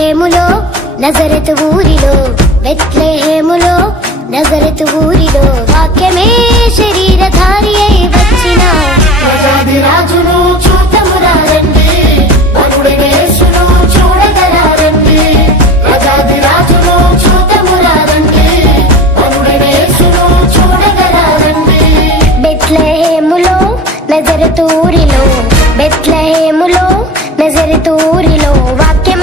హేములో Nazareth ఊరిలో బెత్లెహేములో Nazareth ఊరిలో. వాక్యమే శరీరధారి అయి వచ్చిన రాజును చూతమురారండి వాక్యం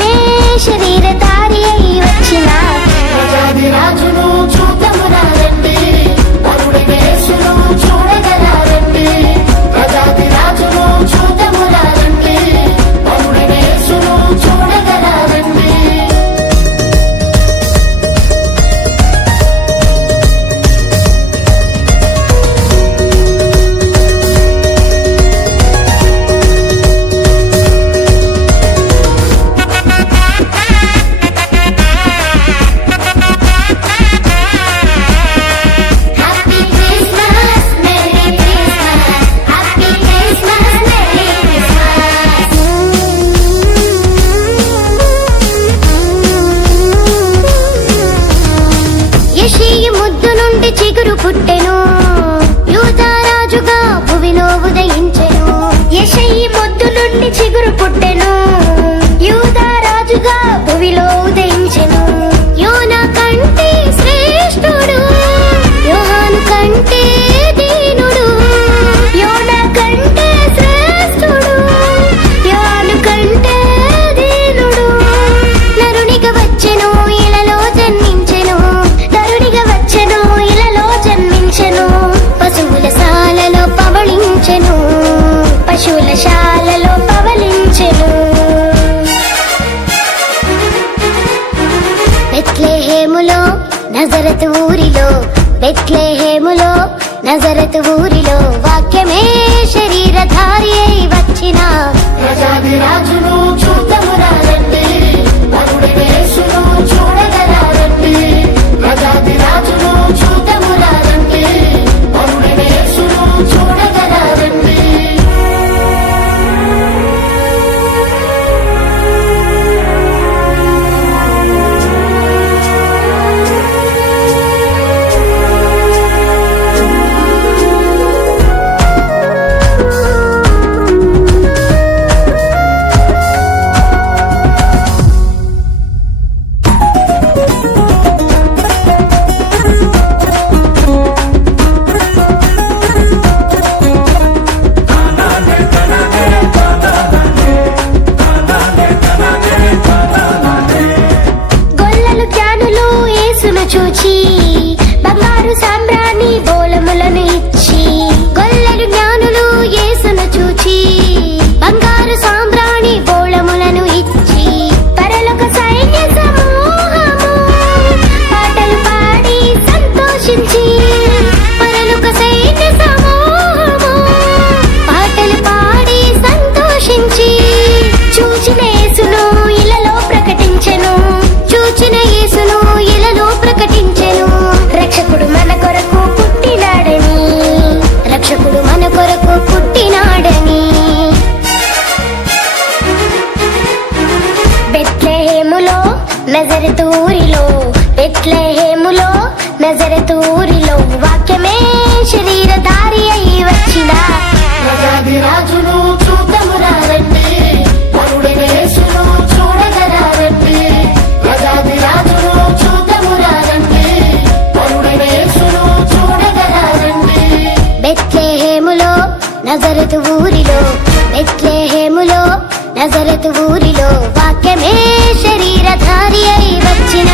ముద్దు నుండి చిగురు పుట్టెను. యూతారాజుగా భువిలో ఉదయం బెత్లేహేములో నజరత్ ఊరిలో వాక్యమే. ti. నజరతూరిలో వాక్యమే శరీరధారి అయి వచ్చిన రాజును చూద్దాము రారండి నజరతు ఊరిలో బెత్లేహేములో నజరతు ఊరిలో వాక్యమే శరీరధారి అయి వచ్చిన